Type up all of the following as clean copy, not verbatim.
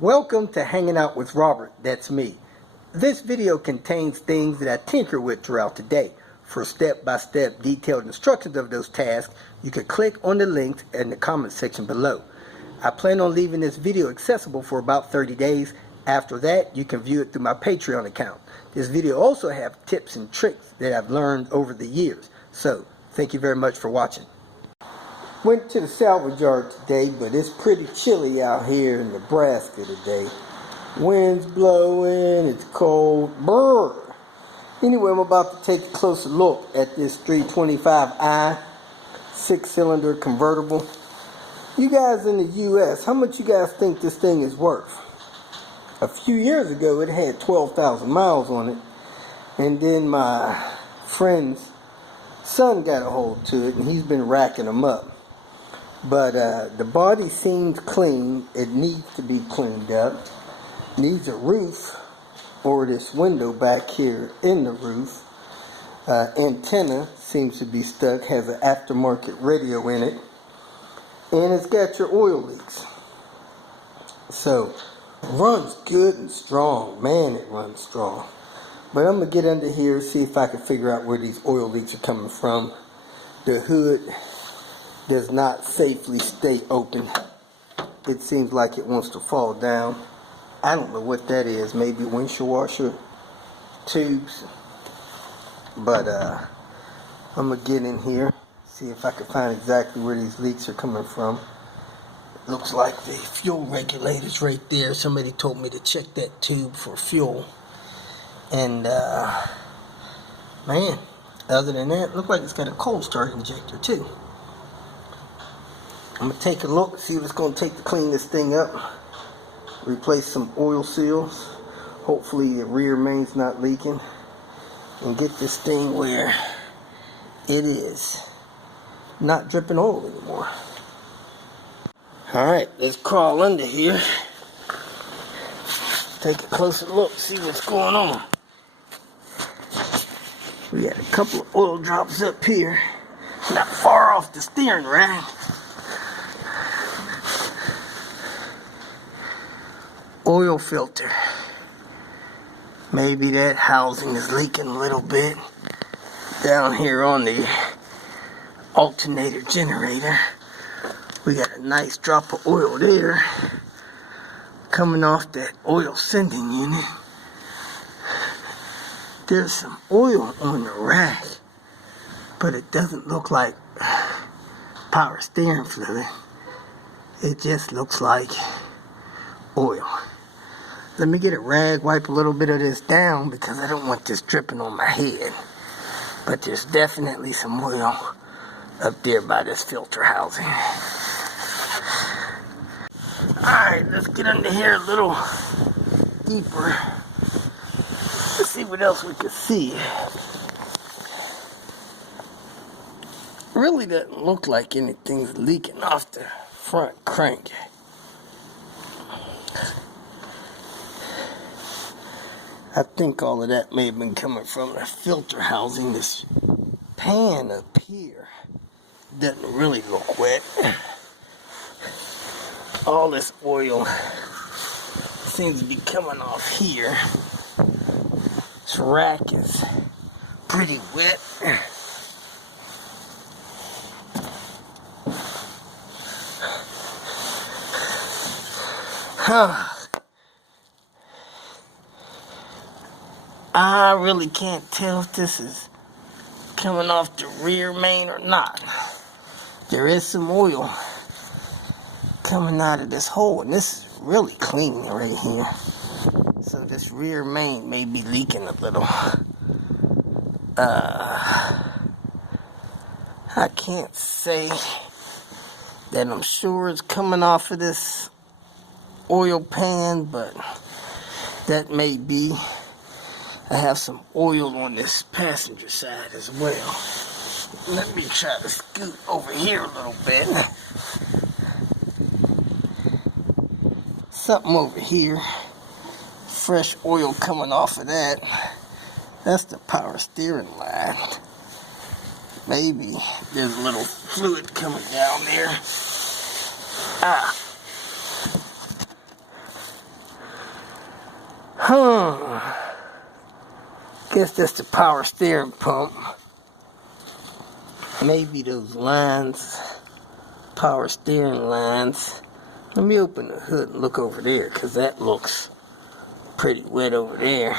Welcome to Hanging Out with Robert, that's me. This video contains things that I tinker with throughout the day. For step-by-step detailed instructions of those tasks, you can click on the links in the comment section below. I plan on leaving this video accessible for about 30 days. After that, you can view it through my Patreon account. This video also has tips and tricks that I've learned over the years. So, thank you very much for watching. Went to the salvage yard today, but it's pretty chilly out here in Nebraska today. Wind's blowing, it's cold. Brr. Anyway, I'm about to take a closer look at this 325i 6-cylinder convertible. You guys in the US, how much you guys think this thing is worth? A few years ago, it had 12,000 miles on it, and then my friend's son got a hold to it, and he's been racking them up. But the body seems clean. It needs to be cleaned up. Needs a roof, or this window back here in the roof. Antenna seems to be stuck. Has an aftermarket radio in it. And it's got your oil leaks. So, runs good and strong. Man, it runs strong. But I'm going to get under here, see if I can figure out where these oil leaks are coming from. The hood does not safely stay open. It seems like it wants to fall down. I don't know what that is. Maybe windshield washer tubes. But I'm going to get in here, see if I can find exactly where these leaks are coming from. It looks like the fuel regulator's right there. Somebody told me to check that tube for fuel. And man, other than that, it looks like it's got a cold start injector too. I'm going to take a look, see what it's going to take to clean this thing up. Replace some oil seals. Hopefully the rear main's not leaking. And get this thing where it is not dripping oil anymore. Alright, let's crawl under here. Take a closer look, see what's going on. We got a couple of oil drops up here. Not far off the steering rack. Oil filter. Maybe that housing is leaking a little bit. Down here on the alternator generator, we got a nice drop of oil there coming off that oil sending unit. There's some oil on the rack, but it doesn't look like power steering fluid. It just looks like oil. Let me get a rag, wipe a little bit of this down because I don't want this dripping on my head. But there's definitely some oil up there by this filter housing. Alright, let's get under here a little deeper. Let's see what else we can see. Really doesn't look like anything's leaking off the front crank. I think all of that may have been coming from the filter housing. This pan up here doesn't really look wet. All this oil seems to be coming off here. This rack is pretty wet. I really can't tell if this is coming off the rear main or not. There is some oil coming out of this hole, and this is really clean right here. So this rear main may be leaking a little. I can't say that I'm sure it's coming off of this oil pan, but that may be. I have some oil on this passenger side as well. Let me try to scoot over here a little bit. Something over here. Fresh oil coming off of that. That's the power steering line. Maybe there's a little fluid coming down there. Guess that's the power steering pump. Maybe those lines, power steering lines. Let me open the hood and look over there, because that looks pretty wet over there.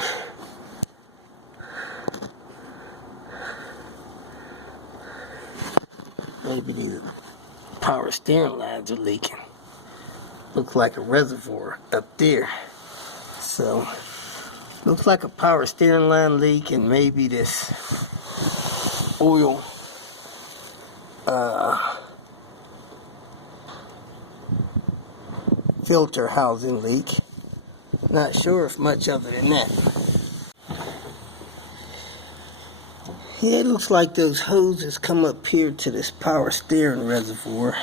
Maybe these power steering lines are leaking. Looks like a reservoir up there. So, looks like a power steering line leak, and maybe this oil filter housing leak. Not sure if much other than that. Yeah, it looks like those hoses come up here to this power steering reservoir.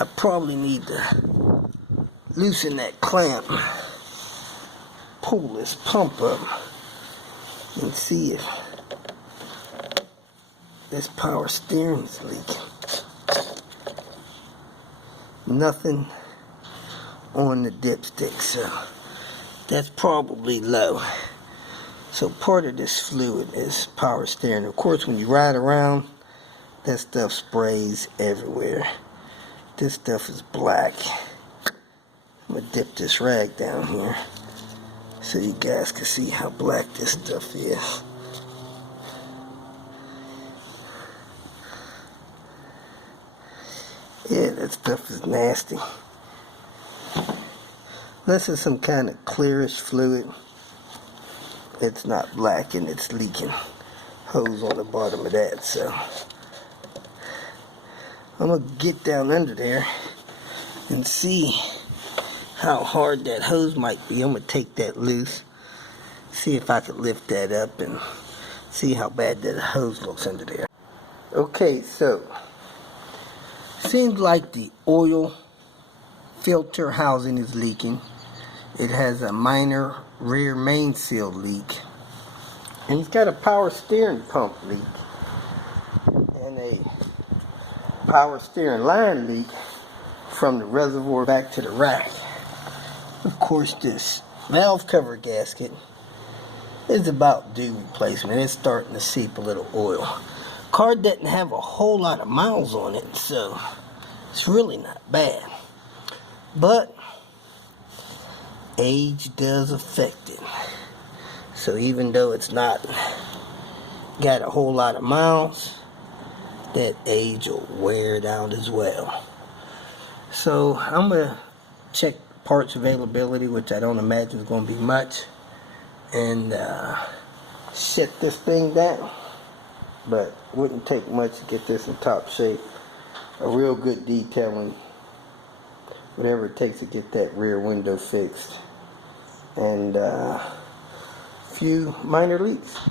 I probably need to loosen that clamp, pull this pump up, and see if this power steering is leaking. Nothing on the dipstick, so that's probably low. So part of this fluid is power steering. Of course, when you ride around, that stuff sprays everywhere. This stuff is black. I'm gonna dip this rag down here so you guys can see how black this stuff is. Yeah, that stuff is nasty. Unless it's some kind of clearish fluid, it's not black and it's leaking. Hose on the bottom of that, so I'm gonna get down under there and see how hard that hose might be. I'm gonna take that loose, see if I could lift that up and see how bad that hose looks under there. Okay, so seems like the oil filter housing is leaking. It has a minor rear main seal leak, and it's got a power steering pump leak and a power steering line leak from the reservoir back to the rack. Of course, this valve cover gasket is about due replacement. It's starting to seep a little oil. Car doesn't have a whole lot of miles on it, so it's really not bad. But age does affect it. So even though it's not got a whole lot of miles, that age will wear it out as well. So I'm going to check parts availability, which I don't imagine is going to be much, and shut this thing down. But wouldn't take much to get this in top shape. A real good detailing, whatever it takes to get that rear window fixed, and a few minor leaks.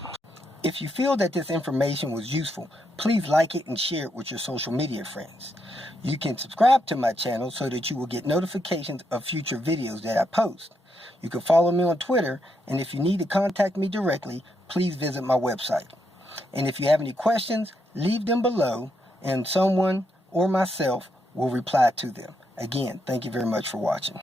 If you feel that this information was useful, please like it and share it with your social media friends. You can subscribe to my channel so that you will get notifications of future videos that I post. You can follow me on Twitter, and if you need to contact me directly, please visit my website. And if you have any questions, leave them below, and someone or myself will reply to them. Again, thank you very much for watching.